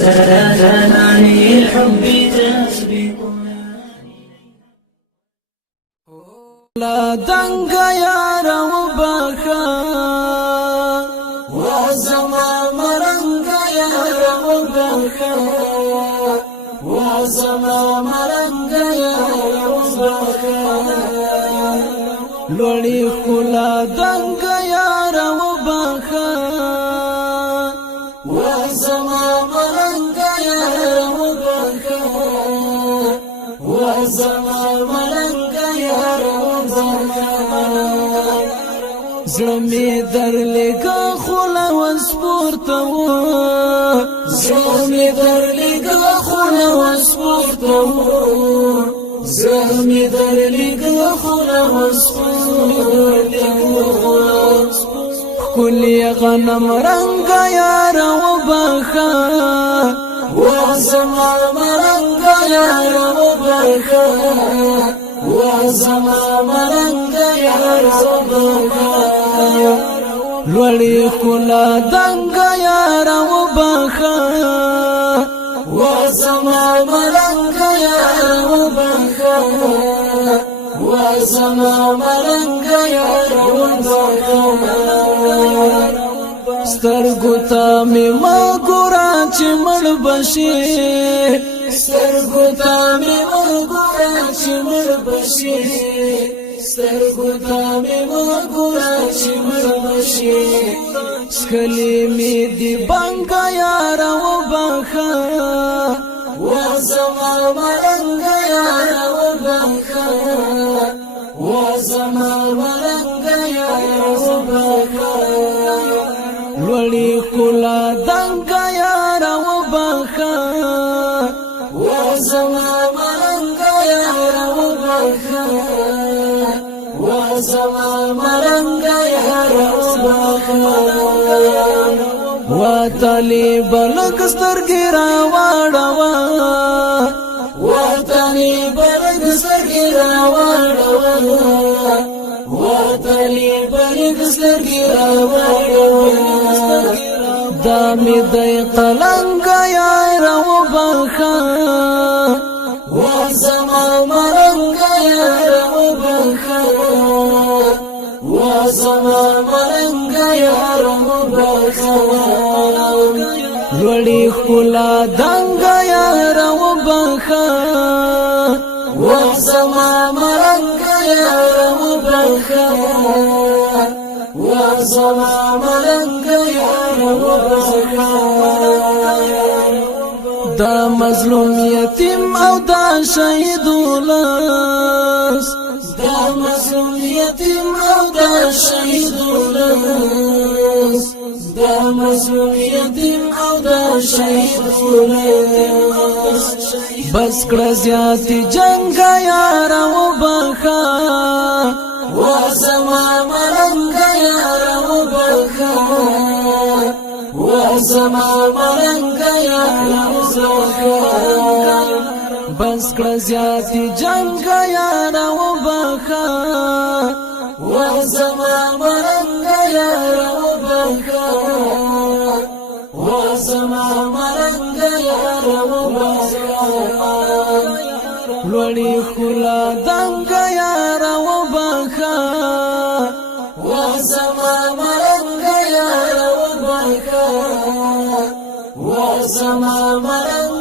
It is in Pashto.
تهاني الحب تسبق لا دنگ یار وبخا وزما مرنگ یار وبخا وزما مرنگ یار وبخا لوړی خلا دنگ یار وبخا وزما مرنگ یار وبخا وزما مرنگ یار زلمی در لگا خولا وسپورتو زلمی در لگا خولا وسپورتو زلمی در لگا خولا وسپورتو کلی غنم رنگ یار وبخا وزما مرنگ یار وبخا وزما مرنگ یار وبخا لوړی کلا دنگ یار وبخا وزما مرنگ یار وبخا وزما مرنگ یار وبخا سترګو ته مې ما ګورا چې مړ بشي سترګو ته مې ما ګورا چې مړ بشي سترګو ته مې ما ګورا چې مړ بشي سکلي مې دی بنګ یار وبخا وزما مرنګ یار وبخا وزما مرنګ یار وبخا لوړی کلا دنگ یار وبخا وزما مرنګ یار وبخا وزما مرنګ یار وبخا وتلی بلک سترګې راوړوا وتلی بلک سترګې راوړوا وتلی بلک سترګې راوړوا دامي دی قلنګ یار وبخا وزما مرنګ یار وبخا وزما مرنګ یار وبخا لوړی خلا دنګ یار وبخا وزما مرنګ یار وبخا وزما مرنګ یار وبخا دا مظلوم یتیم او دا شهید ولس دا مظلوم یتیم او دا شهید ولس دا مظلوم یتیم او دا شهید ولس بس کړه زیات جنگ یار وبخا وزما مرنګ یار وبخا وزما مرنګ یار وبخا بس کړه زیات جنگ یار وبخا وزما مرنګ یار وبخا وزما مرنګ یار وبخا لوړی خلا دنګ یار وبخا وزما مرنګ یار وبخا وزما مرنګ